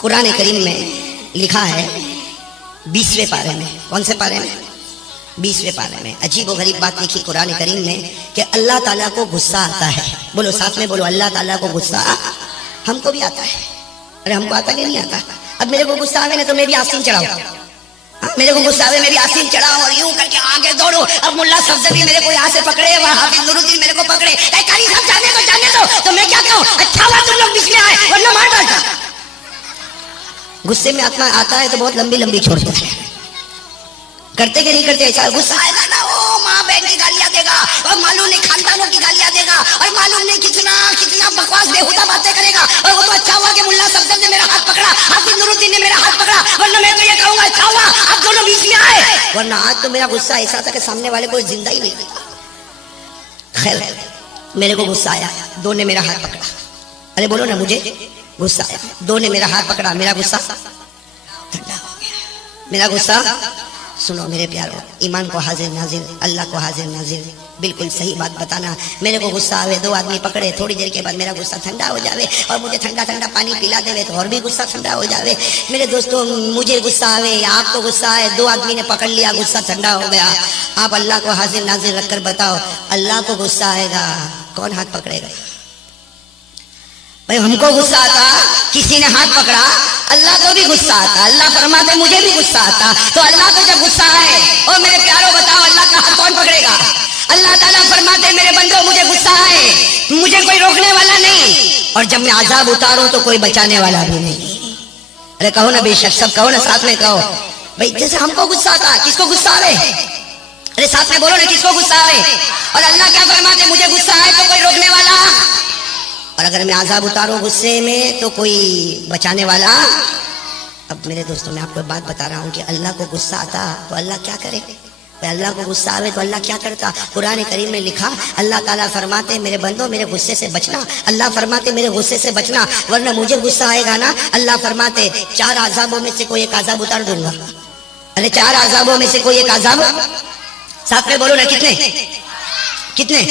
قرآن کریم میں لکھا ہے 20ویں پارے میں. کون سے پارے میں؟ 20ویں پارے میں. عجیب و غریب بات لکھی قرآن کریم میں کہ اللہ تعالیٰ کو غصہ آتا ہے. بولو ساتھ میں بولو, اللہ تعالیٰ کو غصہ ہم کو بھی آتا ہے. ارے ہم کو آتا کہ نہیں آتا؟ اب میرے کو غصہ آوے نا تو میں بھی آستین چڑھاؤں, میرے کو غصہ آوے میں بھی آستین چڑھاؤں اور یوں کر کے آگے دوڑوں. اب ملا صفدری میرے کو یہاں سے پکڑے, وہاں حافظ نور الدین میرے کو پکڑے, اے قاری صاحب جانے دو تو میں کیا کہوں, اچھا ہوا تم لوگ بیچ میں آئے ورنہ مار ڈالتا. غصے میں آتما آتا ہے تو بہت لمبی لمبی چھوڑتے ہیں. کرتے کہ نہیں کرتے ایسا؟ غصہ آئے گا نا, وہ ماں بہن کی گالیاں دے گا اور معلوم نہیں خاندانوں کی گالیاں دے گا اور معلوم نہیں کتنا بکواس بےہودہ باتیں کرے گا. اور وہ تو اچھا ہوا کہ ملا صفدر نے میرا ہاتھ پکڑا, حافظ نور الدین نے میرا ہاتھ پکڑا, ورنہ میں تو یہ کہوں گا اچھا ہوا آپ دونوں بیچ میں آئے. ورنہ آج تو میرا غصہ ایسا تھا کہ سامنے والے کو زندہ ہی نہیں ملتا. خیر میرے کو غصہ آیا, دو نے میرا ہاتھ پکڑا. ارے بولو نا, مجھے غصہ آیا, دو نے میرا ہاتھ پکڑا, میرا غصہ ٹھنڈا ہو گیا. میرا غصہ سنو میرے پیارو, ایمان کو حاضر ناظر, اللہ کو حاضر ناظر, بالکل صحیح بات بتانا. میرے کو غصہ آوے, دو آدمی پکڑے, تھوڑی دیر کے بعد میرا غصہ ٹھنڈا ہو جاوے اور مجھے ٹھنڈا ٹھنڈا پانی پلا دے تو اور بھی غصہ ٹھنڈا ہو جاوے. میرے دوستوں, مجھے غصہ آوے یا آپ کو غصہ آئے, دو آدمی نے پکڑ لیا, غصہ ٹھنڈا ہو گیا. آپ اللہ کو حاضر ناظر رکھ کر بتاؤ, اللہ کو غصہ آئے گا کون ہاتھ پکڑے گا؟ بھائی ہم کو غصہ آتا, کسی نے ہاتھ پکڑا, اللہ کو بھی غصہ آتا. اللہ فرماتے مجھے بھی غصہ آتا. تو اللہ کو جب غصہ آئے, اور میرے پیاروں بتاؤ اللہ کا ہاتھ کون پکڑے گا؟ اللہ تعالیٰ فرماتے میرے بندوں مجھے غصہ آئے, مجھے کوئی روکنے والا نہیں, اور جب میں عذاب اتاروں تو کوئی بچانے والا بھی نہیں. ارے کہو نا بے شک, سب کہو نا ساتھ میں کہو. بھائی جیسے ہم کو غصہ آتا, کس کو غصہ آئے؟ ارے ساتھ میں بولو نا, کس کو غصہ آئے؟ اور اللہ کیا فرماتے مجھے غصہ آئے تو کوئی روکنے والا, اور اگر میں عذاب اتاروں غصے میں تو کوئی بچانے والا. اب میرے دوستوں میں آپ کو بات بتا رہا ہوں کہ اللہ کو غصہ آتا تو اللہ کیا کرے؟ اللہ کو غصہ آوے تو اللہ کیا کرتا؟ قرآن کریم میں لکھا, اللہ تعالیٰ فرماتے میرے بندوں میرے غصے سے بچنا. اللہ فرماتے میرے غصے سے بچنا, ورنہ مجھے غصہ آئے گا نا, اللہ فرماتے 4 عذابوں میں سے کوئی ایک عذاب اتار دوں گا. ارے 4 عذابوں میں سے کوئی ایک عذاب, ساتھ میں بولو نا, کتنے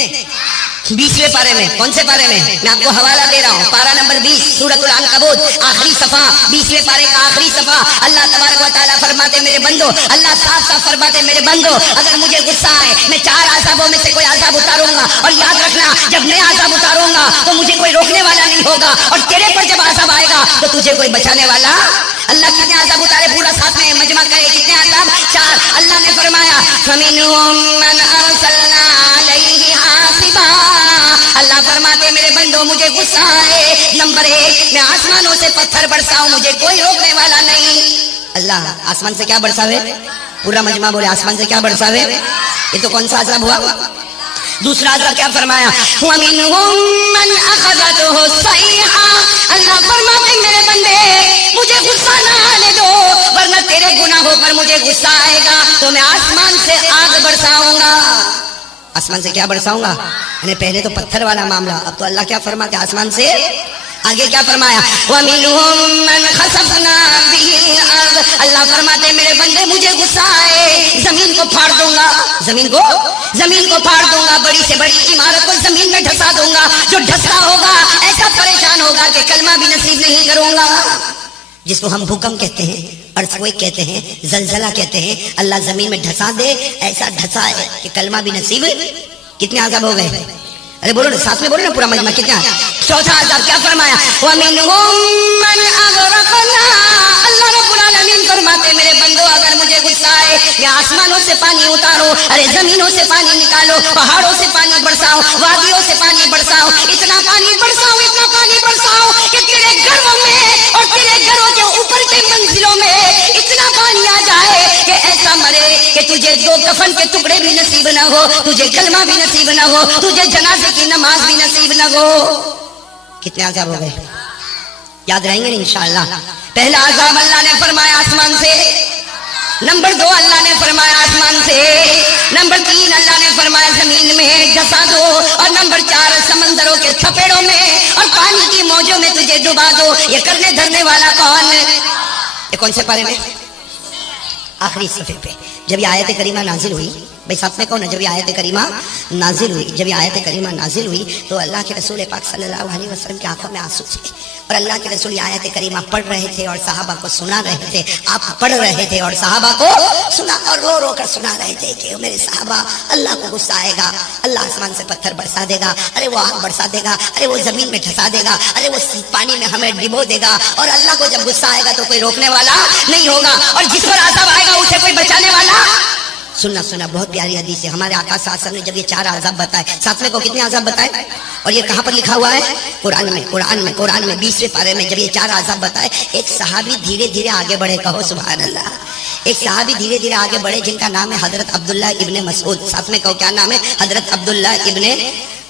20ویں پارے میں. کون سے پارے میں؟ میں آپ کو حوالہ دے رہا ہوں, پارہ نمبر 20 سورۃ العنکبوت, آخری صفحہ, 20ویں پارے کا آخری صفحہ. اللہ تبارک و تعالیٰ فرماتے میرے بندو, اللہ صاف صاف فرماتے میرے بندو, اگر مجھے غصہ آئے میں 4 عذابوں میں سے کوئی عذاب اتاروں گا, اور یاد رکھنا جب میں عذاب اتاروں گا تو مجھے کوئی روکنے والا نہیں ہوگا, اور تیرے پر جب عذاب آئے گا تو تجھے کوئی بچانے والا. اللہ کتنے عذاب اتارے, پورا ساتھ میں مجمع کرے, کتنے عذاب؟ 4. اللہ نے فرمایا فَمِنْهُمْ مَنْ أَرْسَلْنَا عَلَيْهِ حَاصِبًا. اللہ فرماتے میرے بندوں مجھے غصہ آئے, نمبر 1 میں آسمانوں سے پتھر برساؤں, مجھے کوئی روکنے والا نہیں. اللہ آسمان سے کیا برساوے؟ پورا مجمع بولے آسمان سے کیا برساوے؟ یہ تو کون سا عذاب ہوا؟ دوسرا عذاب کیا فرمایا؟ وَمِنْهُمْ مَنْ أَخَذَتْهُ الصَّيْحَةُ. اللہ فرماتے میرے بندے مجھے غصہ نہ آنے دو, ورنہ تیرے گناہوں پر مجھے غصہ آئے گا تو میں آسمان سے آگ برساؤں گا. آسمان سے کیا برساؤں گا؟ یعنی پہلے تو پتھر والا معاملہ, اب تو اللہ کیا فرماتے آسمان سے آگے کیا فرمایا؟ وَمِنْهُمْ مَنْ خَسَفْنَا بِهِ الْأَرْضَ. اللہ فرماتے میرے بندے مجھے غصہ آئے زمین کو پھاڑ دوں گا, زمین کو پھاڑ دوں گا, بڑی سے بڑی عمارت کو زمین میں ڈھسا دوں گا. جو ڈھسا ہوگا ایسا پریشان ہوگا کہ کلمہ بھی نصیب نہیں کروں گا. جس کو ہم بھوکم کہتے ہیں, ارتھکویک کہتے ہیں, زلزلہ کہتے ہیں, اللہ زمین میں ڈھسا دے, ایسا ڈھسا ہے کہ کلمہ بھی نصیب. کتنے عذاب ہو گئے؟ ارے بولو نا, ساتھ میں بولو نا پورا مجمع, کتنا؟ 4تھا عذاب کیا فرمایا؟ وَمِنْهُمْ مَنْ أَغْرَقْنَا. اللہ رب العالمین فرماتے میرے بندو اگر مجھے غصہ آئے میں آسمانوں سے پانی اتارو, ارے زمینوں سے پانی نکالو, پہاڑوں سے پانی برساؤ, وادیوں سے پانی برساؤ, اتنا پانی برساؤ کہ تیرے گھروں میں اور تیرے گھروں کے اوپر کے منزلوں میں اتنا پانی آ جائے کہ ایسا مرے کہ تجھے 2 کفن کے ٹکڑے بھی نصیب نہ ہو, تجھے کلمہ بھی نصیب نہ ہو, تجھے جنازے کی نماز بھی نصیب نہ ہو. کتنے عذاب ہو گئے؟ یاد رہیں گے انشاءاللہ. پہلا عذاب اللہ نے فرمایا آسمان سے, نمبر 2 اللہ نے فرمایا آسمان سے, نمبر 3 اللہ نے فرمایا زمین میں ڈھسا دو, اور نمبر 4 سمندروں کے تھپیڑوں میں اور پانی کی موجوں میں تجھے ڈبا دو. یہ کرنے دھرنے والا کون؟ یہ کون سے پارے میں؟ آخری صفحے پہ جب یہ آیت کریمہ نازل ہوئی भाई साथ में कहो ना, जब ये आयत करीमा नाजिल हुई, जब ये आयत करीमा नाजिल हुई तो अल्लाह के रसूल पाक सल्लल्लाहु अलैहि वसल्लम की आंखों में आंसू थे और अल्लाह के रसूल आयत करीमा पढ़ रहे थे और सहाबा को सुना रहे थे। आप पढ़ रहे थे और सहाबा को सुना और रो रो कर सुना रहे थे कि मेरे सहाबा, अल्लाह को गुस्सा आएगा, अल्लाह आसमान से पत्थर बरसा देगा, अरे वो आग बरसा देगा, अरे वो जमीन में धंसा देगा, अरे वो पानी में हमें डिबो देगा। और अल्लाह को जब गुस्सा आएगा तो कोई रोकने वाला नहीं होगा और जिस पर आज़ाब आएगा उसे कोई बचाने वाला। सुनना सुना, बहुत प्यारी हदीस है। हमारे आका साहब ने जब ये 4 आज़ाब बताए, साथ में को कितने आज़ाब बताए और ये कहां पर लिखा हुआ है? कुरान में 20वें पारे में जब ये 4 आज़ाब बताए, एक सहाबी धीरे धीरे आगे बढ़े, कहो सुभान अल्लाह। एक सहाबी धीरे धीरे आगे बढ़े जिनका नाम है हजरत अब्दुल्ला इब्ने मसूद। साथ में कहो क्या नाम है? हजरत अब्दुल्ला इब्ने।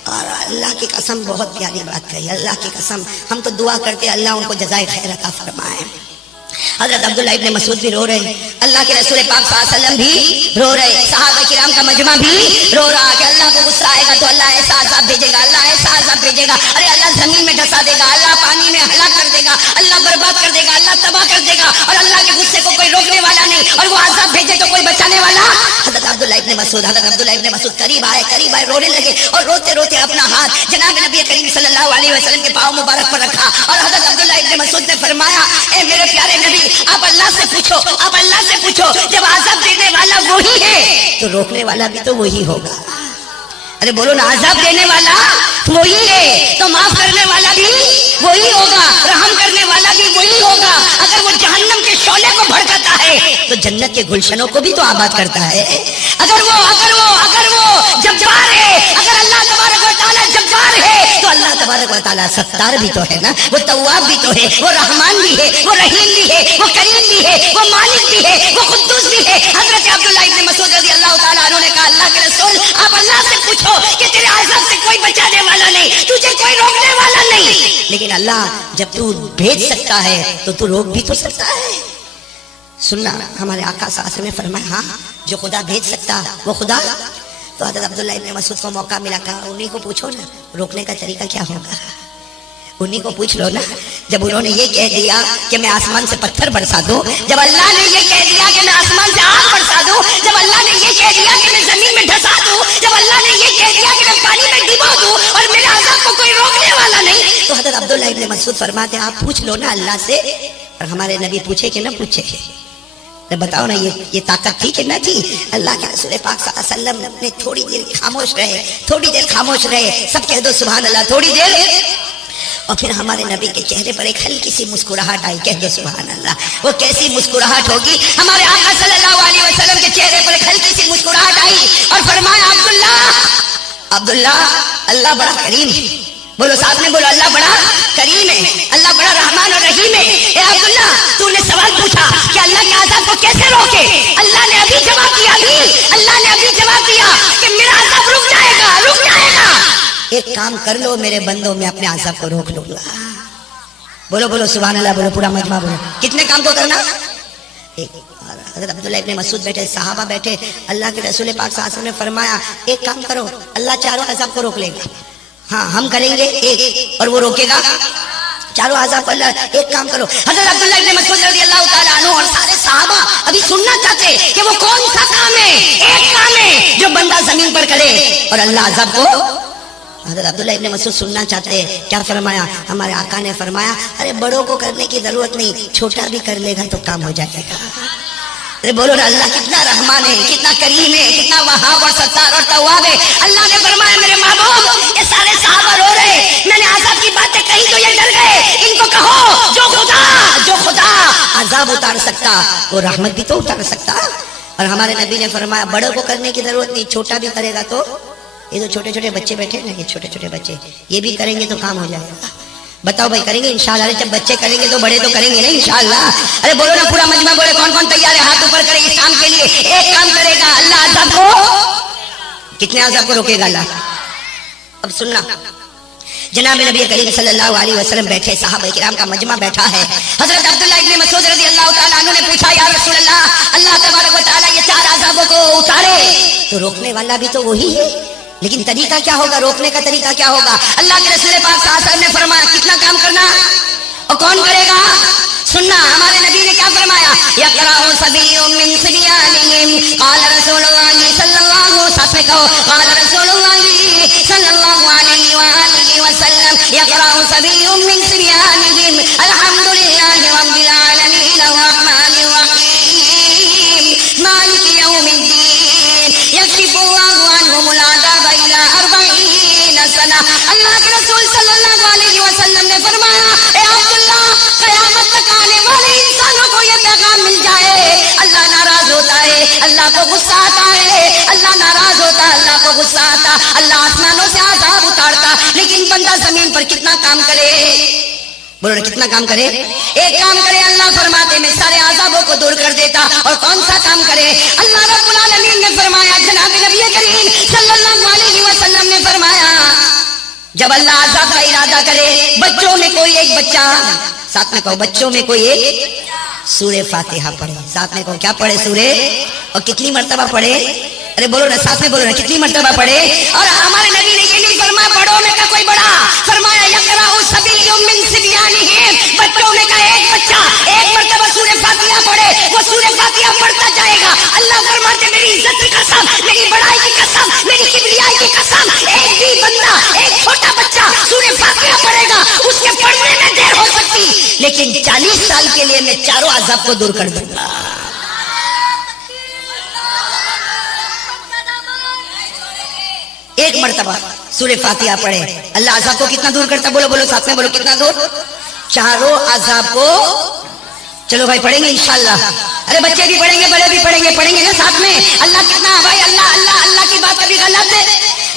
और अल्लाह की कसम बहुत प्यारी बात कही, अल्लाह की कसम हम तो दुआ करते अल्लाह उनको जज़ाए खैर अता फरमाए। हजरत अब्दुल्ला इब्ने मसूद भी रो रहे, अल्लाह के रसूल पाक सल्लल्लाहु अलैहि वसल्लम भी रो रहे, सहाबा किराम का मजमा भी रो रहा कि अल्लाह को गुस्सा आएगा तो अल्लाह ऐसा अज़ाब भेजेगा, अल्लाह ऐसा अज़ाब भेजेगा, अरे अल्लाह जमीन में धंसा देगा, अल्लाह पानी में हलाक कर देगा, अल्लाह बर्बाद कर देगा, अल्लाह तबाह कर देगा और अल्लाह के गुस्से को कोई रोकने वाला नहीं और वो अज़ाब भेजे तो कोई बचाने वाला। हजरत अब्दुल्ला इब्ने मसूद करीब आए, रोने लगे और रोते रोते अपना हाथ जनाब नबी करीम सल्लल्लाहु अलैहि वसल्लम के पांव मुबारक पर रखा और हजरत अब्दुल्ला इब्ने मसूद ने फरमाया, ए मेरे प्यारे नबी, आप अल्लाह से पूछो, जब आज़ाब देने वाला वही है तो रोकने वाला भी तो वही होगा। अरे बोलो ना, आज़ाब देने वाला वही है तो माफ करने वाला भी वही होगा, रहम करने वाला भी वही होगा। अगर वो जहन्नम के शोले को भड़काता है तो जन्नत के गुलशनों को भी तो आबाद करता है। अगर वो जब्बार है, अगर अल्लाह तबारक व तआला जब्बार है तो अल्लाह तबारक व तआला सत्तार भी तो है ना, वो तव्वाब भी तो है, वो रहमान भी है, वो रहीम भी है, वो करीम भी है, वो मालिक भी है, वो कुद्दूस भी है। हजरत अब्दुल्ला इब्ने मसूद रज़ियल्लाहु तआला अन्हु ने कहा, अल्लाह के रसूल आप अल्लाह से पूछो कि तेरे आज़ाब से कोई बचाने वाला नहीं, तुझे कोई रोकने वाला नहीं, लेकिन अल्लाह जब तू भेज सकता है तो तू रोक भी तो सकता है। सुनना, हमारे आका साहब ने फरमाया, हाँ जो खुदा भेज सकता वो खुदा। तो हज़रत अब्दुल्ला इब्ने मसूद को मौका मिला, कहा उन्हीं को पूछो ना रोकने का तरीका क्या होगा, उन्हीं को पूछ लो ना। जब उन्होंने ये कह दिया कि मैं आसमान से पत्थर बरसा दूं, जब अल्लाह ने ये कह दिया कि मैं आसमान से आग बरसा दूं, जब अल्लाह ने ये कह दिया कि मैं जमीन में धंसा दूं, जब अल्लाह ने ये कह दिया कि मैं पानी में डुबो दूं और मेरे आज़ाब को कोई रोकने वाला नहीं, तो हज़रत अब्दुल्ला इब्ने मसूद फरमाते आप पूछ लो ना अल्लाह से। और हमारे नबी पूछे कि ना पूछे, तो बताओ ना ये ताकत थी कि ना थी? अल्लाह के रसूल पाक सल्लल्लाहु अलैहि वसल्लम ने थोड़ी देर खामोश रहे, सब कह दो सुभान अल्लाह, थोड़ी देर। और फिर हमारे नबी के चेहरे पर एक हल्की सी मुस्कुराहट आई, कह दो सुभान अल्लाह। वो कैसी मुस्कुराहट होगी? हमारे आका सल्लल्लाहु अलैहि वसल्लम के चेहरे पर एक हल्की सी मुस्कुराहट आई और फरमाया, अब्दुल्ला अल्लाह बड़ा करीम है। बोलो साथ में बोलो, अल्लाह बड़ा करीम है, अल्लाह बड़ा रहमान और रहीम है। ए अब्दुल्ला, तूने सवाल पूछा कि अल्लाह के आज़ाब को कैसे रोके, अल्लाह ने अभी जवाब दिया कि मेरा आज़ाब रुक जाएगा। एक काम कर लो मेरे बंदों, मैं अपने आज़ाब को रोक लूंगा। बोलो बोलो सुभान अल्लाह, बोलो पूरा मजमा बोलो। कितने काम को करना? एक। हज़रत अब्दुल्ला इब्ने मसूद बैठे, सहाबा बैठे, अल्लाह के रसूल पाक सल्लल्लाहु अलैहि वसल्लम ने फरमाया एक काम करो, अल्लाह चारों आज़ाब को रोक लेगा। हाँ हम करेंगे एक और वो रोकेगा चारों आज़ाब। अल्लाह एक काम करो। हज़रत अब्दुल्ला इब्ने मसूद रज़ियल्लाहु तआला अन्हु और सारे सहाबा अभी सुनना चाहते कि वो कौन सा काम है, एक काम है जो बंदा जमीन पर करे और अल्लाह आज़ाब को। हज़रत अब्दुल्ला इब्ने मसूद सुनना चाहते, क्या फरमाया? हमारे आका ने फरमाया, अरे बड़ों को करने की जरूरत नहीं, छोटा भी कर लेगा तो काम हो जाएगा। अरे बोलो ना, अल्लाह कितना रहमान है, कितना करीम है, कितना वहाब और सत्तार और तव्वाब है। अल्लाह ने फरमाया, मेरे महबूब ये सारे सहाबा रो रहे, मैंने आज़ाब की बातें कही तो ये डर गए, इनको कहो जो खुदा आज़ाब उतार सकता वो रहमत भी तो उतार सकता। और हमारे नबी ने फरमाया, बड़ों को करने की जरूरत नहीं, छोटा भी करेगा तो। ये जो छोटे छोटे बच्चे बैठे ना, ये छोटे छोटे बच्चे, ये भी करेंगे तो काम हो जाएगा। बताओ भाई, करेंगे इंशाअल्लाह? जब बच्चे करेंगे तो बड़े तो करेंगे ना इंशाअल्लाह। अरे बोलो ना पूरा मजमा, बोले कौन कौन तैयार है, हाथ ऊपर करे इस काम के लिए। एक काम करेगा अल्लाह आज़ाब को, कितने आज़ाब को रोकेगा अल्लाह? अब सुनना, जनाब नबी करीम सल्लल्लाहु अलैहि वसल्लम बैठे, सहाबा किराम का मजमा बैठा है। हजरत अब्दुल्ला इब्ने मसूद रज़ियल्लाहु तआला अन्हु ने पूछा, या रसूल अल्लाह, अल्लाह तबारक व तआला ये 4 आज़ाबों को उतारे तो रोकने वाला भी तो वही है, लेकिन तरीका क्या होगा, रोकने का तरीका क्या होगा? अल्लाह के रसूल पाक सल्लल्लाहु अलैहि वसल्लम ने फरमाया कितना काम करना और कौन करेगा? सुनना, हमारे नबी ने क्या फरमाया? यक़राउ सबिय्युम मिन सिबयानिहिम क़ाल रसूलुल्लाह सल्लल्लाहु क़ाल रसूलुल्लाह सल्लल्लाहु अलैहि व आलिहि वसल्लम यक़राउ सबिय्युम मिन सिबयानिहिम अल्हम्दुलिल्लाहि रब्बिल आलमीन अर्रहमानिर रहीम मालिकि यौमिद्दीन यक्शिफुल्लाहु अन्हुमुल अज़ाब इला 40 सना। अल्लाह के रसूल सल्लल्लाहु अलैहि वसल्लम ने फरमाया, ए अब्दुल्लाह, क़यामत तक आने वाले इंसानों को ये पैगाम मिल जाए, अल्लाह नाराज होता है, अल्लाह को गुस्सा आता है, अल्लाह नाराज होता है, अल्लाह को गुस्सा आता, अल्लाह आसमानों से अज़ाब उतारता, लेकिन बंदा जमीन पर कितना काम करे? बोलो ना, कितना काम करे? एक काम करे, अल्लाह फरमाते मैं सारे अज़ाबों को दूर कर देता। और कौन सा काम करे? अल्लाह रब्बुल आलमीन ने फरमाया, जनाब नबी करीम सल्लल्लाहु अलैहि वसल्लम ने फरमाया, जब अल्लाह अज़ाब का इरादा करे, बच्चों में कोई एक बच्चा, साथ में कहो बच्चों में कोई एक सूरे फातिहा पढ़े, साथ में कहो क्या पढ़े? सूरे। और कितनी मर्तबा पढ़े? अरे बोलो ना, साथ में बोलो ना, कितनी मर्तबा पढ़े? और हमारे नबी ने ये नहीं फरमाया बड़ों में का कोई बड़ा, फरमाया यक़राउ सबिय्युम मिन सिबयानिहिम, बच्चों में का एक बच्चा एक मर्तबा सूरे फातिहा पढ़े, वो सूरे फातिहा पढ़ता जाएगा। अल्लाह फरमाते मेरी इज्जत की कसम, मेरी बड़ाई की कसम, मेरी किबरियाई की कसम, एक भी बंदा, एक छोटा बच्चा सूरे फातिहा पढ़ेगा, उसके पढ़ने में देर हो सकती, लेकिन 40 साल के लिए मैं चारों अज़ाब को दूर कर दूंगा। एक मर्तबा सूरे फातिहा पढ़े, अल्लाह अज़ाब को कितना दूर करता? बोलो बोलो, साथ में बोलो, कितना दूर? चारों अज़ाब को। चलो भाई पढ़ेंगे इंशाअल्लाह। अरे बच्चे भी पढ़ेंगे, बड़े भी पढ़ेंगे, पढ़ेंगे ना साथ में। अल्लाह कितना भाई, अल्लाह अल्लाह अल्लाह की बात कभी गलत है?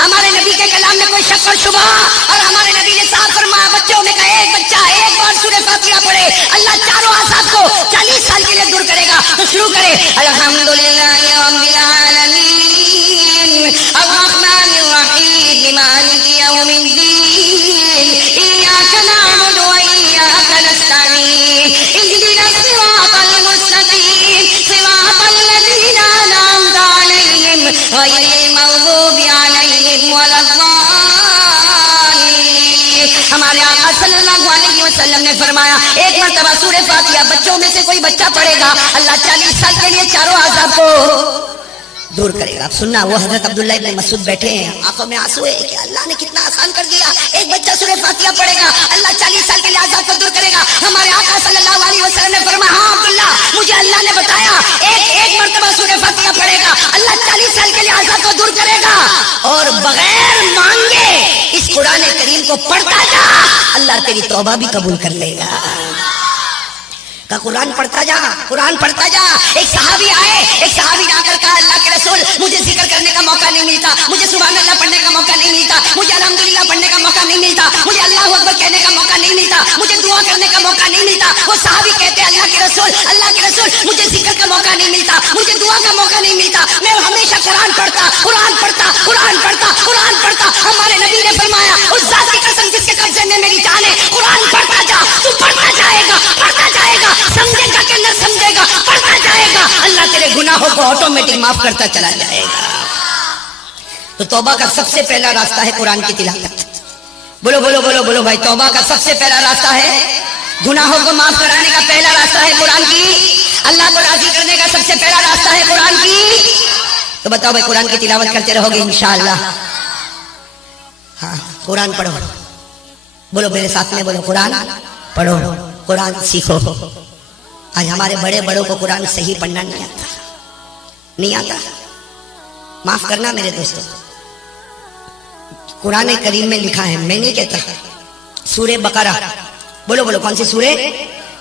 हमारे नबी के कलाम में कोई शक और शुबा? और हमारे नबी ने साफ फरमाया, बच्चों में का एक बच्चा एक बार सूरे फातिहा पढ़े, अल्लाह चारों अज़ाब को 40 साल के लिए दूर करेगा। तो शुरू करें, अल्हम्दुलिल्लाहि रब्बिल आलमीन अर्रहमानिर रहीम मालिकि यौमिद्दीन इय्याका नअबुदु व इय्याका नस्तईन इहदिनास सिरातल मुस्तकीम सिरातल लज़ीना अनअमता अलैहिम गैरिल मग़दूबि अलैहिम वलद्दालिन। हमारे आका सल्लल्लाहु अलैहि वसल्लम ने फरमाया, एक मर्तबा सूरे फातिहा बच्चों में से कोई बच्चा पढ़ेगा, अल्लाह 40 साल के लिए चारों अज़ाब को दूर करेगा। आप सुनना, वो हजरत अब्दुल्लाह इब्न मसूद बैठे हैं, आंखों में आंसू है कि अल्लाह ने कितना आसान कर दिया, एक बच्चा सूरे फातिहा पढ़ेगा, अल्लाह 40 साल के लिए अज़ाब को दूर करेगा। हमारे आका सल्लल्लाहु अलैहि वसल्लम ने फरमाया, हाँ अब्दुल्ला, मुझे अल्लाह ने बताया, एक मर्तबा सूरे फातिहा पढ़ेगा, अल्लाह 40 साल के लिए अज़ाब को दूर करेगा। और बगैर मांगे इस कुरान करीम को पढ़ता जा, अल्लाह तेरी तौबा भी कबूल कर लेगा। का कुरान पढ़ता जा, कुरान पढ़ता जा। एक सहाबी आए, एक सहाबी ने आकर कहा, अल्लाह के रसूल, मुझे जिक्र करने का मौका नहीं मिलता, मुझे सुभान अल्लाह पढ़ने का मौका नहीं मिलता, मुझे अल्हम्दुलिल्लाह पढ़ने का मौका नहीं मिलता, मुझे अल्लाहु अकबर कहने का मौका नहीं मिलता, मुझे दुआ करने का मौका नहीं मिलता। वो सहाबी कहते, अल्लाह के रसूल, मुझे जिक्र का मौका नहीं मिलता, मुझे दुआ का मौका नहीं मिलता, मैं हमेशा कुरान पढ़ता, कुरान पढ़ता, कुरान पढ़ता, कुरान पढ़ता। हमारे नबी ने फरमाया, उस जात की कसम जिसके कब्जे में मेरी जान है, कुरान पढ़ता जा, तू पढ़ता जाएगा, पढ़ता जाएगा, समझेगा कि न समझेगा, पढ़ता जाएगा, अल्लाह तेरे गुनाहों को ऑटोमेटिक माफ करता चला जाएगा। तो तौबा का सबसे पहला रास्ता है कुरान की तिलावत। बोलो बोलो बोलो बोलो भाई, तौबा का सबसे पहला रास्ता है, गुनाहों को माफ कराने का पहला रास्ता है कुरान की, अल्लाह को राजी करने का सबसे पहला रास्ता है कुरान की। तो बताओ भाई, कुरान की तिलावत करते रहोगे इंशाअल्लाह? हाँ, कुरान पढ़ो, बोलो मेरे साथ में बोलो, कुरान पढ़ो, कुरान सीखो। आज हमारे बड़े बड़ों को कुरान सही पढ़ना नहीं आता, नहीं आता, माफ करना मेरे दोस्तों। कुरान करीम में लिखा है, मैं नहीं कहता, सूरे बकरा, बोलो बोलो कौन सी सूरे?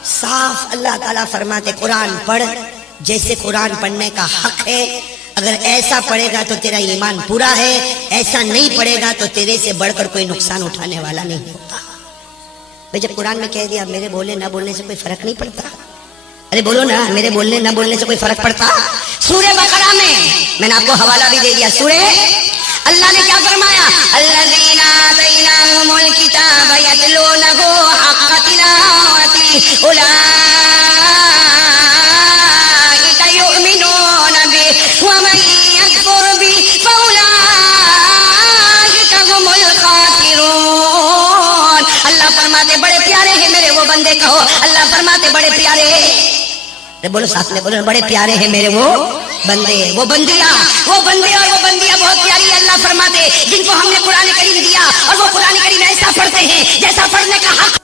साफ अल्लाह ताला फरमाते, कुरान पढ़ जैसे कुरान पढ़ने का हक है, अगर ऐसा पढ़ेगा तो तेरा ईमान पूरा है, ऐसा नहीं पढ़ेगा तो तेरे से बढ़कर कोई नुकसान उठाने वाला नहीं होता। भाई जब कुरान में कह दिया मेरे बोलने न बोलने से कोई फर्क नहीं पड़ता, अरे बोलो ना, मेरे बोलने न बोलने से कोई फर्क पड़ता? सूरे बकरा में मैंने आपको हवाला भी दे दिया, सूरे अल्लाह ने क्या फरमाया, अल्लज़ीना आतैनाहुमुल किताब यतलूनहु हक़्क़ तिलावती उलाइका युमिनूना बिही व मन यकफुर बिही फउलाइका हुमुल खासिरून। अल्लाह फरमाते बड़े प्यारे हैं मेरे वो बंदे, कहो अल्लाह फरमाते बड़े प्यारे, बोलो साथ में बोलो, बड़े प्यारे हैं मेरे वो बंदे, वो बंदियां, वो बंदे और वो बंदियां बहुत प्यारी। अल्लाह फरमाते जिनको हमने कुरान करीम दिया और वो कुरान करीम ऐसा पढ़ते हैं जैसा पढ़ने का हक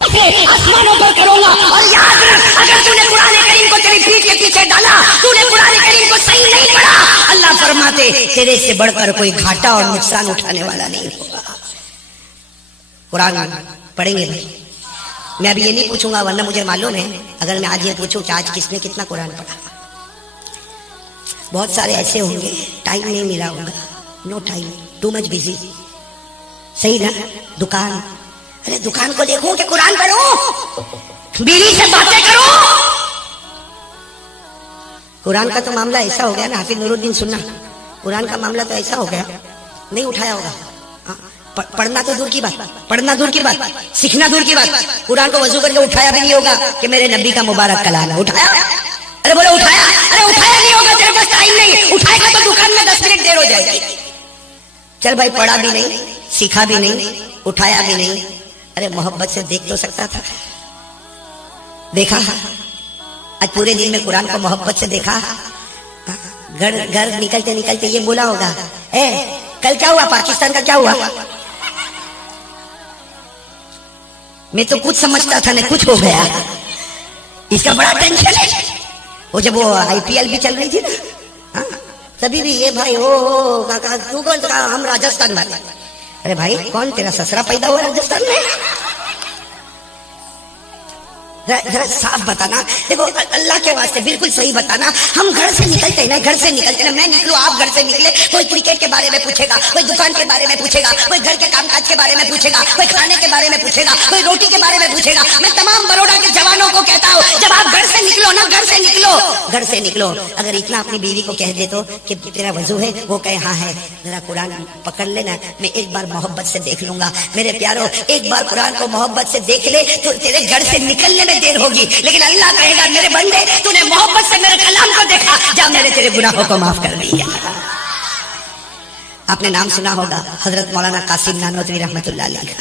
आसमानों पर करूंगा। और याद रख, अगर तूने कुरान करीम को तेरी पीठ के पीछे डाला, तूने कुरान करीम को सही नहीं पढ़ा, अल्लाह फरमाते तेरे से बढ़कर कोई घाटा और नुकसान उठाने वाला नहीं होगा। कुरान पढ़ेंगे भाई। मैं अभी ये नहीं पूछूंगा, वरना मुझे मालूम है अगर मैं आज ये पूछूं कि आज किसने कितना कुरान पढ़ा, बहुत सारे ऐसे होंगे टाइम नहीं मिला होगा, no time, too much busy. सही ना? दुकान, अरे दुकान को देखो कि कुरान पढ़ो, बीवी से बातें करो। कुरान का तो मामला ऐसा हो गया ना, हाफिज नूरुद्दीन सुनना, कुरान का मामला तो ऐसा हो गया, नहीं उठाया होगा। पढ़ना तो दूर की बात, पढ़ना दूर की बात, सीखना दूर की बात, कुरान को वजू करके उठाया भी नहीं होगा कि मेरे नबी का मुबारक कलाम है। उठाया? अरे बोलो उठाया? अरे उठाया नहीं होगा, तेरे पास टाइम नहीं, उठाएगा तो दुकान में 10 मिनट देर हो जाएगी। चल भाई, पढ़ा भी नहीं, सीखा भी नहीं, उठाया भी नहीं, अरे मोहब्बत से देख तो सकता था। देखा आज पूरे दिन में कुरान को मोहब्बत से देखा। घर घर निकलते निकलते ये बोला होगा, ए कल क्या हुआ, पाकिस्तान का क्या हुआ? मैं तो कुछ समझता था, नहीं कुछ हो गया, इसका बड़ा टेंशन है। वो जब वो IPL भी चल रही थी ना, तभी भी ये भाई ओ काका तू कौन सा? हम राजस्थान वाले। अरे भाई कौन तेरा ससुरा पैदा हुआ राजस्थान में? जरा साफ बताना। देखो अल्लाह के वास्ते बिल्कुल सही बताना। हम घर से निकलते हैं ना, घर से निकलते ना, मैं निकलूं, आप घर से निकले, कोई क्रिकेट के बारे में पूछेगा, कोई दुकान के बारे में पूछेगा, कोई घर के कामकाज के बारे में पूछेगा, कोई खाने के बारे में पूछेगा, कोई रोटी के बारे में पूछेगा। मैं तमाम बड़ौदा के जवानों को कहता हूँ, जब आप घर से निकलो ना, घर से निकलो, घर से निकलो। अगर इतना अपनी बीवी को कह दे तो कि तेरा वजू है, वो कहे हाँ है, जरा कुरान पकड़ लेना, मैं एक बार मोहब्बत से देख लूंगा। मेरे प्यारो, एक बार कुरान को मोहब्बत से देख ले तो तेरे घर से निकलने में देर होगी, लेकिन अल्लाह कहेगा मेरे बंदे तूने मोहब्बत से मेरे कलाम को देखा, जा मैंने तेरे गुनाहों को माफ कर दिया। आपने नाम सुना होगा हजरत मौलाना कासिम नानोतवी रहमतुल्लाह अलैह का।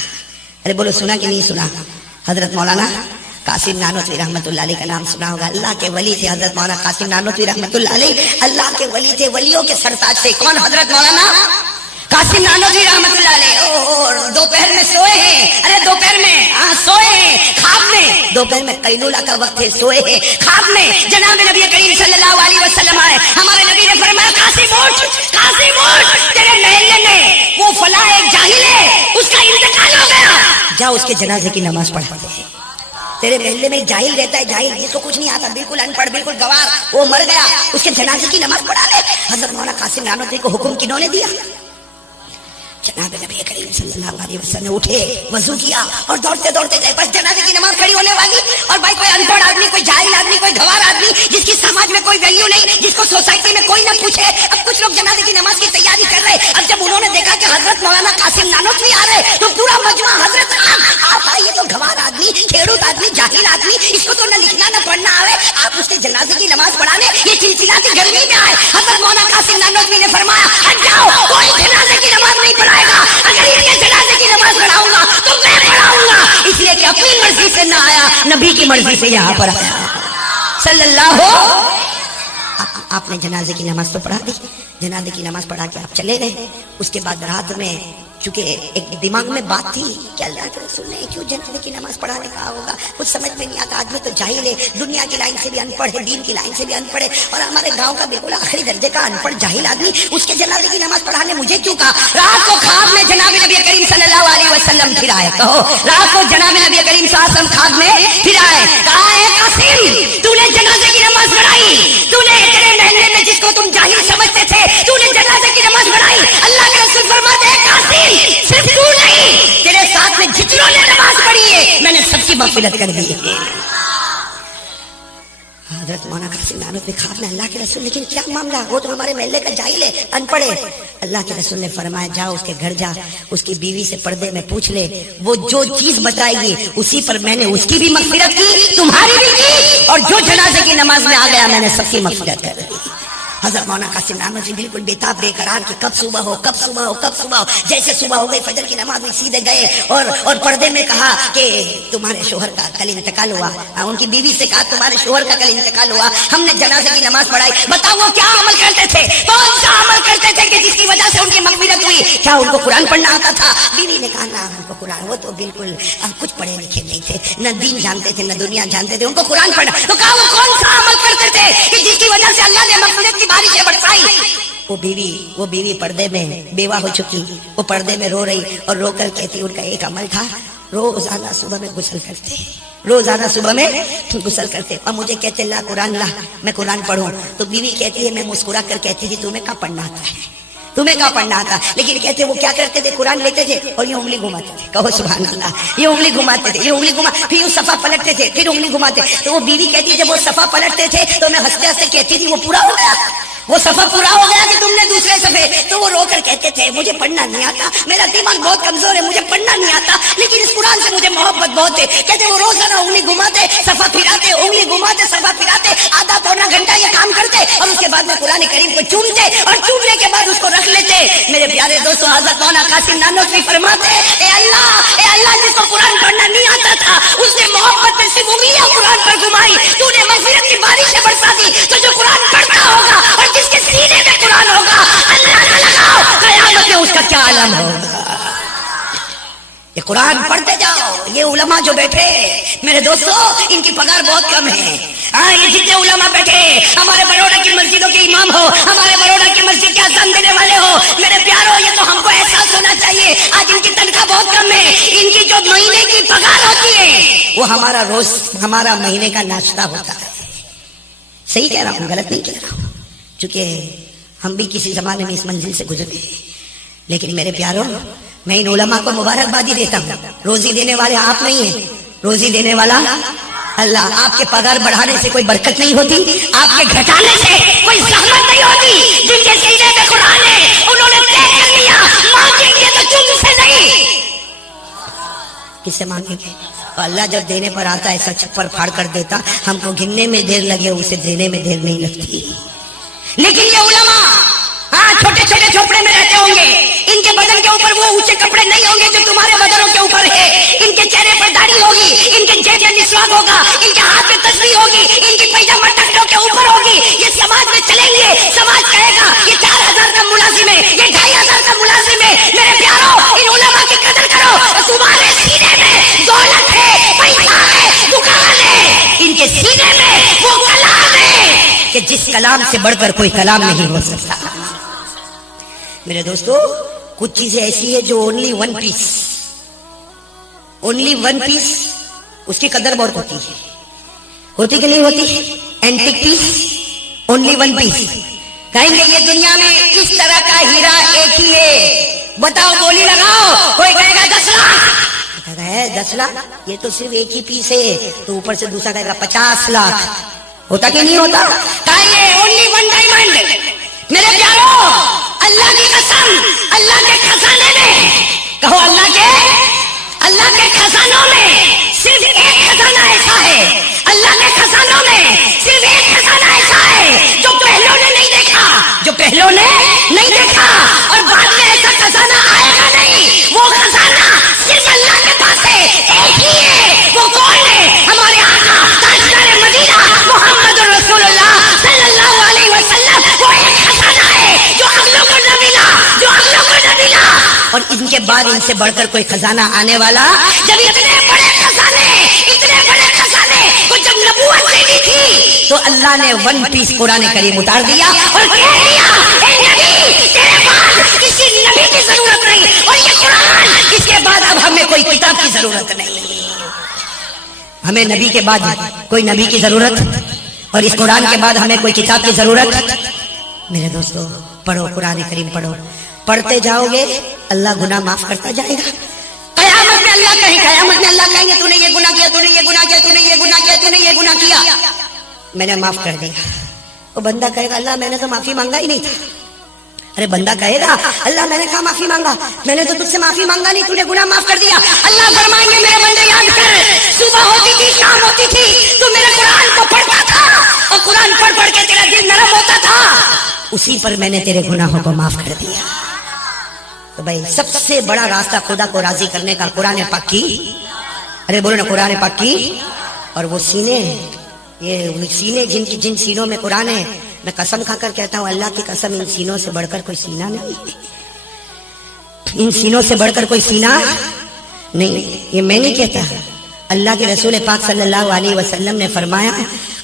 अरे बोलो सुना कि नहीं सुना? हजरत मौलाना कासिम नानोतवी रहमतुल्लाह अलैह का नाम सुना होगा। अल्लाह के वली थे हजरत मौलाना कासिम नानोतवी रहमतुल्लाह अलैह, अल्लाह के वली थे, वलियों के सरताज थे। कौन? हजरत मौलाना कासिम नानोतवी रहमतुल्लाह अलैह। दोपहर में सोए हैं, अरे दोपहर में सोए हैं, ख्वाब में, दोपहर में कैलूला का वक्त है, सोए हैं, ख्वाब में जनाब नबी करीम सल्लल्लाहु अलैहि वसल्लम आए। हमारे नबी ने फरमाया कासिम उठ, कासिम उठ, तेरे महल्ले में वो फला एक जाहिल है, उसका इंतकाल हो गया, जा उसके जनाजे की नमाज पढ़ा दे। तेरे महल्ले में जाहिल रहता है, जाहिल जिसको कुछ नहीं आता, बिल्कुल अनपढ़, बिल्कुल गवार, वो मर गया, उसके जनाजे की नमाज पढ़ा ले। हजरत मौलाना कासिम नानोतवी को हुक्म किन्होंने दिया? जनाब नबी करीम सल्लल्लाहु अलैहि वसल्लम उठे, वजू किया और दौड़ते दौड़ते गए, बस जनाजे की नमाज खड़ी होने वाली। और भाई कोई अनपढ़ आदमी, कोई जाहिल आदमी, कोई गवार आदमी, जिसकी समाज में कोई वैल्यू नहीं, जिसको सोसाइटी में कोई ना पूछे। अब कुछ लोग जनाजे की नमाज की तैयारी कर रहे। अब जब उन्होंने देखा कि हजरत मौलाना कासिम नानोतवी आ रहे, तो पूरा मजमा हजरत आप ये तो गवार आदमी, खेड़ूत आदमी, जाहिल आदमी, इसको तो न लिखना न पढ़ना आवे, आप उसके जनाजे की नमाज पढ़ाने ये चिलचिलाती गर्मी में आए। हजरत मौलाना कासिम नानोतवी ने फरमाया हट जाओ, कोई जनाजे की नमाज नहीं पढ़ाएगा, अगर ये जनाजे की नमाज पढ़ाऊंगा तो मैं पढ़ाऊंगा, इसलिए कि अपनी मर्जी से ना आया, नबी की मर्जी से यहाँ पर आया सल्लल्लाहु। आपने जनाजे की नमाज तो पढ़ा दी, जनाजे की नमाज पढ़ा के आप चले गए। उसके बाद रात में चूंकि एक दिमाग में बात थी कि अल्लाह के रसूल ने क्यों जनाजे की नमाज पढ़ाने कहा होगा, कुछ समझ में नहीं आता। आदमी तो जाहिल है, दुनिया की लाइन से भी अनपढ़ है, दीन की लाइन से भी अनपढ़ है, और हमारे गांव का बिल्कुल आखिरी दर्जे का अनपढ़ जाहिल आदमी उसके जनाजे की नमाज पढ़ाने मुझे क्यों कहा? रात को ख्वाब में जनाब नबी करीम सल्लल्लाहु अलैहि वसल्लम फिर आए। कहो रात को जनाब नबी करीम सल्लल्लाहु अलैहि वसल्लम ख्वाब में फिर आए, कहा है कासिम तूने जनाजे की नमाज पढ़ाई, तूने तेरे महल्ले में जिसको तुम जाहिल समझते थे, तूने जनाजे की नमाज पढ़ाई। अल्लाह के रसूल फरमाते हैं कासिम सिर्फ तू नहीं, तेरे साथ में जितनों ने नमाज पढ़ी है मैंने सबकी मग़फ़िरत कर दी है। हजरत मौलाना कासिम नानोतवी ख्वाब में अल्लाह के रसूल, लेकिन क्या मामला, वो तो हमारे महल्ले का जाहिल है, अनपढ़ है। अल्लाह के रसूल ने फरमाया जाओ उसके घर जा, उसकी बीवी से पर्दे में पूछ ले, वो जो चीज बताएगी उसी पर मैंने उसकी भी मग़फ़िरत की, तुम्हारी भी की, और जो जनाजे की नमाज में आ गया मैंने सबकी मग़फ़िरत कर दी। हजरत मौलाना कासिम नानवी बिल्कुल बेताब बेकरार कि कब सुबह हो, कब सुबह हो, कब सुबह हो। जैसे सुबह हो गई, फजर की नमाज में सीधे गए और पर्दे में कहा कि तुम्हारे शोहर का कल इंतकाल हुआ। उनकी बीवी से कहा तुम्हारे शोहर का कल इंतकाल हुआ, हमने जनाजे की नमाज पढ़ाई। बताओ वो क्या अमल करते थे, कौन सा अमल करते थे कि जिसकी वजह से उनकी मगफिरत हुई? क्या उनको कुरान पढ़ना आता था? बीवी ने कहा ना उनको कुरान, वो तो बिल्कुल कुछ पढ़े लिखे नहीं थे, न दीन जानते थे न दुनिया जानते थे, उनको कुरान पढ़ना। तो कहा वो कौन सा अमल करते थे कि जिसकी वजह से अल्लाह ने मगफिरत की बारिशें बरसाई? वो बीवी पर्दे में बेवा हो चुकी, वो पर्दे में रो रही और रो कर कहती उनका एक अमल था, रोजाना सुबह में गुस्ल करते, रोजाना सुबह में गुस्ल करते। और मुझे कहते ला कुरान ला, मैं कुरान पढ़ूं। तो बीवी कहती है, मैं मुस्कुरा कर कहती थी तुम्हें क्या पढ़ना आता है, तुम्हें क्या पढ़ना आता? लेकिन कहते वो क्या करते थे, कुरान लेते थे और ये उंगली घुमाते थे। कहो सुभान अल्लाह, ये उंगली घुमाते थे, ये उंगली घुमा, फिर वो सफा पलटते थे, फिर उंगली घुमाते। तो वो बीवी कहती है जब वो सफा पलटते थे तो मैं हंसते हंसते कहती थी वो पूरा हो गया, वो सफा पूरा हो गया कि तुमने दूसरे सफे? तो वो रोकर कहते थे मुझे पढ़ना नहीं आता, मेरा दिमाग बहुत कमजोर है, मुझे पढ़ना नहीं आता, लेकिन इस कुरान से मुझे मोहब्बत बहुत है। कहते वो रोजाना उंगली घुमाते, सफा फिराते, उंगली घुमाते, सफा फिराते, आधा पौना घंटा ये काम करते और उसके बाद में कुरान करीम को चूमते और चूमने के बाद उसको रख लेते। मेरे प्यारे दोस्तों, हज़रत मौलाना कासिम नानवी फरमाते, ए अल्लाह जिसको कुरान पढ़ना नहीं आता था उसने मोहब्बत में सिर्फ उंगलियां कुरान पर घुमाई, तूने मग़फ़िरत की बारिशें बरसा दी। तो जो कुरान पढ़ता होगा और जिसके सीने में कुरान होगा, अल्लाह ना लगाओ क़यामत में उसका क्या आलम होगा। ये कुरान पढ़ते जाओ। ये उलमा जो बैठे मेरे दोस्तों, इनकी पगार बहुत कम है। ये जितने उलमा बैठे, हमारे बड़ौदा की मस्जिदों के इमाम हो, हमारे बड़ौदा की मस्जिद के अज़ान देने वाले हो, मेरे प्यारो ये तो हमको एहसास होना चाहिए आज इनकी तनख्वाह बहुत कम है। इनकी जो महीने की पगार होती है वो हमारा रोज, हमारा महीने का नाश्ता होता है। सही कह रहा हूँ, गलत नहीं कह रहा हूँ, चूंकि हम भी किसी जमाने में इस मंजिल से गुजरे। लेकिन मेरे प्यारो, मैं इन उलमा को मुबारकबादी देता हूँ। रोजी देने वाले आप नहीं है, रोजी देने वाला अल्लाह। आपके पगार बढ़ाने से कोई बरकत नहीं होती, आपके घटाने से कोई ज़हमत नहीं होती। जिनके सीने में कुरान है उन्होंने तय कर लिया, मांगेंगे तो तुमसे नहीं, किससे मांगेंगे? अल्लाह जब देने पर आता है ऐसा छप्पर फाड़ कर देता, हमको गिनने में देर लगे उसे देने में देर नहीं लगती। लेकिन ये उलमा छोटे छोटे झोपड़े में रहते होंगे, इनके बदन के ऊपर वो ऊंचे कपड़े नहीं होंगे जो तुम्हारे बदनों के ऊपर है, इनके चेहरे पर दाढ़ी होगी, इनके जेब में निस्वाक होगा, इनके हाथ में तस्बीह होगी, इनकी पैजामा टखनों के ऊपर होगी। ये समाज में चलेंगे, समाज कहेगा ये 4000 का मुलाजिम है, ये 2500 का मुलाजिम है। मेरे प्यारो, इन उलमा की कदर करो। तुम्हारे सीने में दौलत है, पैसा है, दुकान है, इनके सीने में वो कलाम है कि जिस कलाम से बढ़कर कोई कलाम नहीं हो सकता। मेरे दोस्तों, कुछ चीजें ऐसी है जो ओनली वन पीस, उसकी कदर बहुत होती है, होती कि नहीं होती? Antique piece, only one piece. कहेंगे ये दुनिया में इस तरह का हीरा एक ही है, बताओ बोली लगाओ। कोई कहेगा 10 लाख, है 10 लाख, ये तो सिर्फ एक ही पीस है। तो ऊपर से दूसरा कहेगा 50 लाख, होता कि नहीं होता? कहिए ओनली वन डायमंड। मेरे प्यारो, अल्लाह की कसम, अल्लाह के खजाने में, कहो अल्लाह के खजानों में सिर्फ एक खजाना ऐसा है, अल्लाह के खजानों में सिर्फ एक खजाना ऐसा है जो पहलों ने नहीं देखा, और बाद में ऐसा खजाना आएगा नहीं। वो खजाना सिर्फ अल्लाह के पास है, एक ही है। वो कौन है? हमारे आका ताजदार मदीना मोहम्मद रसूलुल्लाह सल्लल्लाहु अलैहि वसल्लम। वो एक खजाना है जो अगलों को न मिला। और इनके बाद इनसे बढ़कर कोई खजाना आने वाला। जब इतने बड़े खजाने को जब नबूवत देनी थी तो अल्लाह ने वन पीस कुरान करीम उतार दिया और कह दिया, ए नबी, तेरे बाद किसी नबी की जरूरत नहीं, और ये कुरान, इसके बाद अब हमें कोई किताब की जरूरत नहीं। हमें नबी के बाद कोई नबी की जरूरत, और इस कुरान के बाद हमें कोई किताब की जरूरत। मेरे दोस्तों, पढ़ो कुरान करीम, पढ़ो, पढ़ते जाओगे अल्लाह गुनाह माफ करता जाएगा। कयामत में अल्लाह कहेंगे तूने ये गुनाह किया, तूने ये गुनाह किया, तूने ये गुनाह किया, तूने ये गुनाह किया, मैंने माफ कर दिया। वो बंदा कहेगा अल्लाह मैंने तो माफी मांगा ही नहीं था। अरे बंदा कहेगा अल्लाह मैंने कहा माफी मांगा, मैंने तो तुझसे माफी मांगा नहीं, तूने गुनाह माफ कर दिया। अल्लाह फरमाएंगे मेरे बंदे याद कर, सुबह होती थी, शाम होती थी, तू मेरे कुरान को पढ़ता था और कुरान पढ़ पढ़ के तेरा दिल नरम होता था। इसी पर मैंने तेरे गुनाहों को माफ कर दिया। तो भाई सबसे बड़ा रास्ता खुदा को राजी करने का कुरान पाक की, अरे बोलो ना कुरान पाक की, और वो सीने, ये सीने जिन सीनों में कुरान है, मैं कसम खाकर कहता हूं अल्लाह की कसम, इन सीनों से बढ़कर कोई सीना नहीं, इन सीनों से बढ़कर कोई सीना नहीं। ये मैं नहीं कहता, अल्लाह के रसूल पाक सल्लल्लाहु अलैहि वसल्लम ने फरमाया,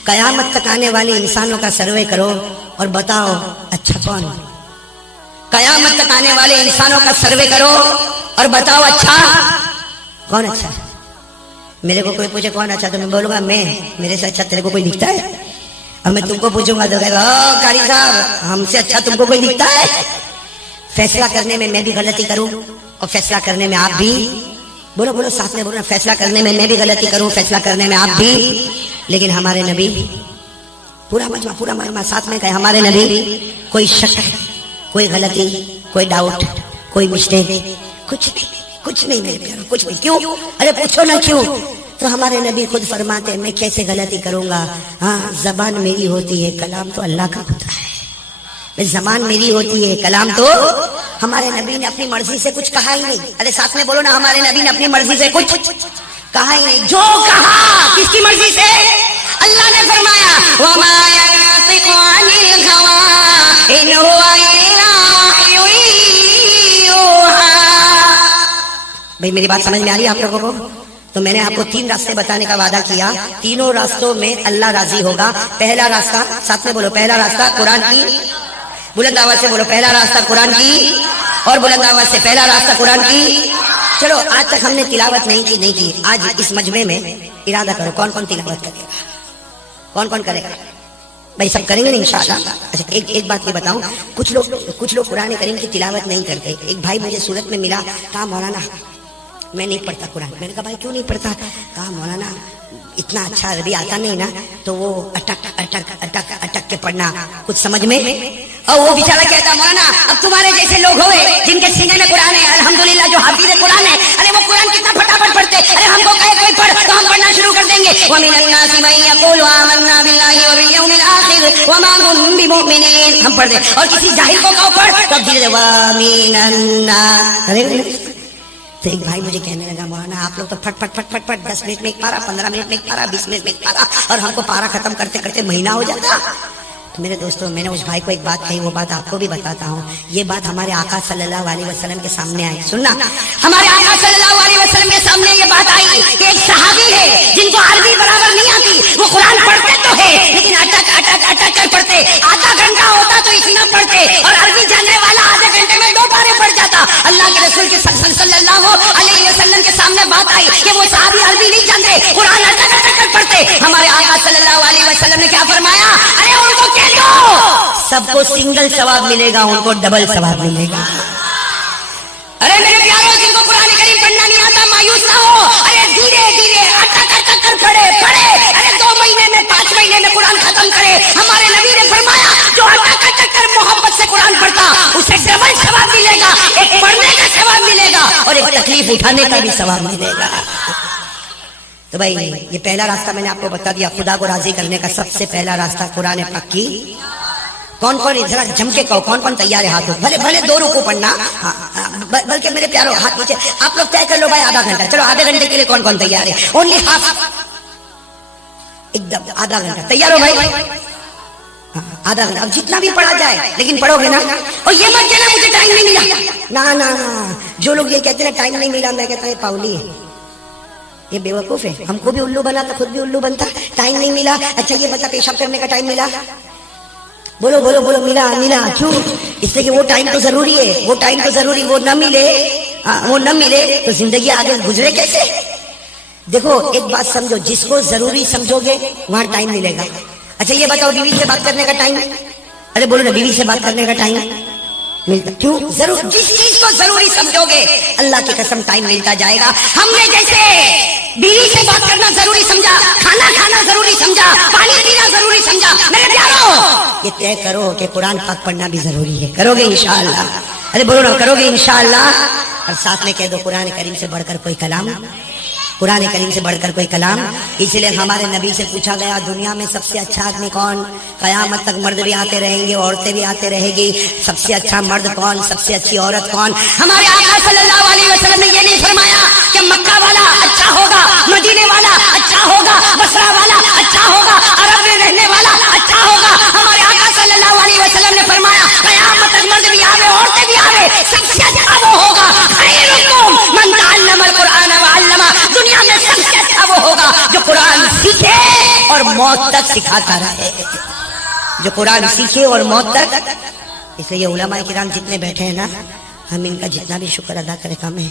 कयामत तक आने वाले इंसानों का सर्वे करो और बताओ अच्छा कौन। कयामत तक आने वाले इंसानों का सर्वे करो और बताओ अच्छा कौन अच्छा। मेरे को कोई पूछे कौन अच्छा, तो मैं बोलूंगा मैं, मेरे से अच्छा तेरे को कोई दिखता है? अब मैं तुमको पूछूंगा तो कहेगा कारी साहब हमसे अच्छा तुमको कोई दिखता है? फैसला करने में मैं भी गलती करूं और फैसला करने में आप भी, बोलो बोलो साथ में बोलो, फैसला करने में मैं भी गलती करूं, फैसला करने में आप भी, लेकिन हमारे नबी, पूरा मजमा साथ में कहे, हमारे नबी कोई शक, कोई गलती, कोई डाउट, कोई मिस्टेक, कुछ नहीं मेरे प्यारे, कुछ नहीं। क्यों? अरे पूछो ना क्यों, तो हमारे नबी खुद फरमाते मैं कैसे गलती करूंगा? हाँ, जबान मेरी होती है, कलाम तो अल्लाह का होता है। जबान मेरी होती है, कलाम तो, हमारे नबी ने अपनी मर्जी से कुछ कहा ही नहीं। अरे साथ में बोलो ना, हमारे नबी ने अपनी मर्जी से कुछ कहा ही नहीं। जो कहा किसकी मर्जी से? अल्लाह ने फरमाया वमा यंतिकु अनिल हवा इन हुवा इल्ला वह्युहा। भाई मेरी बात समझ में आ रही है आप लोगों को? तो मैंने आपको 3 रास्ते बताने का वादा किया, तीनों रास्तों में अल्लाह राजी होगा। पहला रास्ता, साथ में बोलो, पहला रास्ता कुरान की, बुलंद आवाज से बोलो, पहला रास्ता कुरान की, और बुलंद आवाज से पहला रास्ता कुरान की। चलो आज तक हमने तिलावत नहीं की, आज इस मजमे में इरादा करो कौन कौन तिलावत करेगा, कौन कौन करेगा? भाई सब करेंगे ना इंशाअल्लाह। अच्छा एक बात ये बताऊं, कुछ लोग कुरान करीम की तिलावत नहीं करते। एक भाई मुझे सूरत में मिला, कहा मौलाना मैं नहीं पढ़ता कुरान। मैंने कहा भाई क्यों नहीं पढ़ता? कहा मौलाना इतना अच्छा अरबी आता नहीं ना, तो वो अटक के पढ़ना कुछ समझ में। और वो बेचारा कहता मौलाना अब तुम्हारे जैसे लोग हुए जिनके सीने में कुरान है, अल्हम्दुलिल्लाह जो हाफिज़ कुरान है, अरे वो कुरान कितना फटाफट पढ़ते, अरे हमको कहे कोई पढ़ तो हम पढ़ना शुरू कर देंगे। व मिनन नासि मन यक़ूलु आमन्ना बिल्लाहि व बिल यौमिल आखिर व मा हुम बिमुमिनीन, हम पढ़ दे। और किसी जाहिल को कहो पढ़, तब धीरे व मिनन नास। तो एक भाई मुझे कहने लगा मौलाना आप लोग तो फट 10 मिनट में एक पारा, 15 मिनट में एक पारा, 20 मिनट में एक पारा, और हमको पारा खत्म करते करते महीना हो जाता। तो मेरे दोस्तों, मैंने उस भाई को एक बात कही, वो बात आपको भी बताता हूँ। ये बात हमारे आका सल्लल्लाहु अलैहि वसल्लम के सामने आई। सुनना, हमारे आका सल्लल्लाहु अलैहि वसल्लम के सामने ये बात आई कि एक सहाबी है जिनको अरबी बराबर नहीं आती, वो कुरान पढ़ते तो है लेकिन अटक कर पढ़ते, आधा घंटा होता तो इतना पढ़ते, और अरबी जानने वाला आधे घंटे में 2 पारे पढ़ जाता। अल्लाह के रसूल के सल्लल्लाहु अलैहि वसल्लम के सामने बात आई कि वो सहाबी अरबी नहीं जानते, कुरान अटक कर पढ़ते। हमारे आका सल्लल्लाहु अलैहि वसल्लम ने क्या फरमाया? अरे उनको कह दो, सबको सिंगल सवाब मिलेगा, उनको डबल सवाब मिलेगा। अरे मेरे प्यारों, जिनको कुरान करीम पढ़ना नहीं आता मायूस ना हो, अरे धीरे धीरे अटक कर पढ़े। अरे 2 महीने में 5 महीने में कुरान खत्म करे। हमारे नबी ने फरमाया जो अटक कर मोहब्बत से कुरान पढ़ता उसे डबल सवाब मिलेगा, एक पढ़ने का सवाब मिलेगा और एक तकलीफ उठाने का भी सवाब मिलेगा। तो भाई ये पहला रास्ता मैंने आपको बता दिया, खुदा को राजी करने का सबसे पहला रास्ता कुरान पाक की। कौन जरा जम के कहो, कौन तैयार है? हाथ भले 2 रुकू पढ़ना, बल्कि मेरे प्यारो हाथ नीचे। आप लोग तय कर लो भाई आधा घंटा, चलो आधे घंटे के लिए कौन तैयार है? ओनली हाफ, एकदम आधा घंटा तैयार हो भाई? आधा घंटा, अब जितना भी पढ़ा जाए, लेकिन पढ़ोगे ना। और ये मत कहना मुझे टाइम नहीं मिला, ना। जो लोग ये कहते हैं टाइम नहीं मिला, मैं कहता है पाउली है, ये बेवकूफ है। हमको भी उल्लू बना तो खुद भी उल्लू बनता। टाइम नहीं मिला, अच्छा ये बता पेशाब करने का टाइम मिला? बोलो मिला क्यों? इसलिए कि वो टाइम तो जरूरी है, वो टाइम तो जरूरी, वो न मिले तो जिंदगी आगे गुजरे कैसे? देखो एक बात समझो, जिसको जरूरी समझोगे वहां टाइम मिलेगा। अच्छा ये बताओ बीवी से बात करने का टाइम, अरे बोलो ना, बीवी से बात करने का टाइम मिलता क्यों? जरूर, जिस चीज को जरूरी समझोगे अल्लाह की कसम टाइम मिलता जाएगा। हमने जैसे बीवी से बात करना जरूरी समझा, खाना खाना जरूरी समझा, पानी पीना जरूरी समझा, मेरे प्यारो ये तय करो कि कुरान पाक पढ़ना भी जरूरी है। करोगे इंशाअल्लाह? अरे बोलो ना, करोगे इंशाअल्लाह? और साथ में कह दो कुरान करीम से बढ़कर कोई कलाम। قرآن کریم سے بڑھ کر کوئی کلام. اس لیے ہمارے نبی سے پوچھا گیا دنیا میں سب سے اچھا آدمی کون؟ قیامت تک مرد بھی آتے رہیں گے، عورتیں بھی آتے رہے گی. سب سے اچھا مرد کون؟ سب سے اچھی عورت کون؟ ہمارے آقا صلی اللہ علیہ وسلم نے یہ نہیں فرمایا کہ مکہ والا اچھا ہوگا، مدینے والا اچھا ہوگا، بصرہ والا اچھا ہوگا، عرب میں رہنے والا اچھا ہوگا. ہمارے آقا صلی اللہ علیہ وسلم نے فرمایا قیامت تک مرد بھی آوے، عورتیں بھی آوے، سب سے اچھا وہ ہوگا خیرکم من تعلم القرآن وعلمہ. دنیا میں سب سے اچھا وہ ہوگا جو قرآن سیکھے اور موت تک سکھاتا رہے، جو قرآن سیکھے اور موت تک. اس لیے یہ علماء کرام جتنے بیٹھے ہیں نا، ہم ان کا جتنا بھی شکر ادا کرے کم ہے.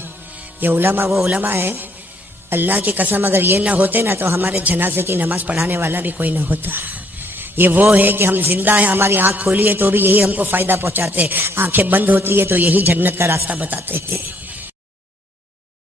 یہ علماء وہ علماء ہے، اللہ کی قسم اگر یہ نہ ہوتے نا تو ہمارے جنازے کی نماز پڑھانے والا بھی کوئی نہ ہوتا. یہ وہ ہے کہ ہم زندہ ہیں، ہماری آنکھ کھولی ہے تو بھی یہی ہم کو فائدہ پہنچاتے ہیں، آنکھیں بند ہوتی ہے تو یہی جنت کا راستہ بتاتے ہیں.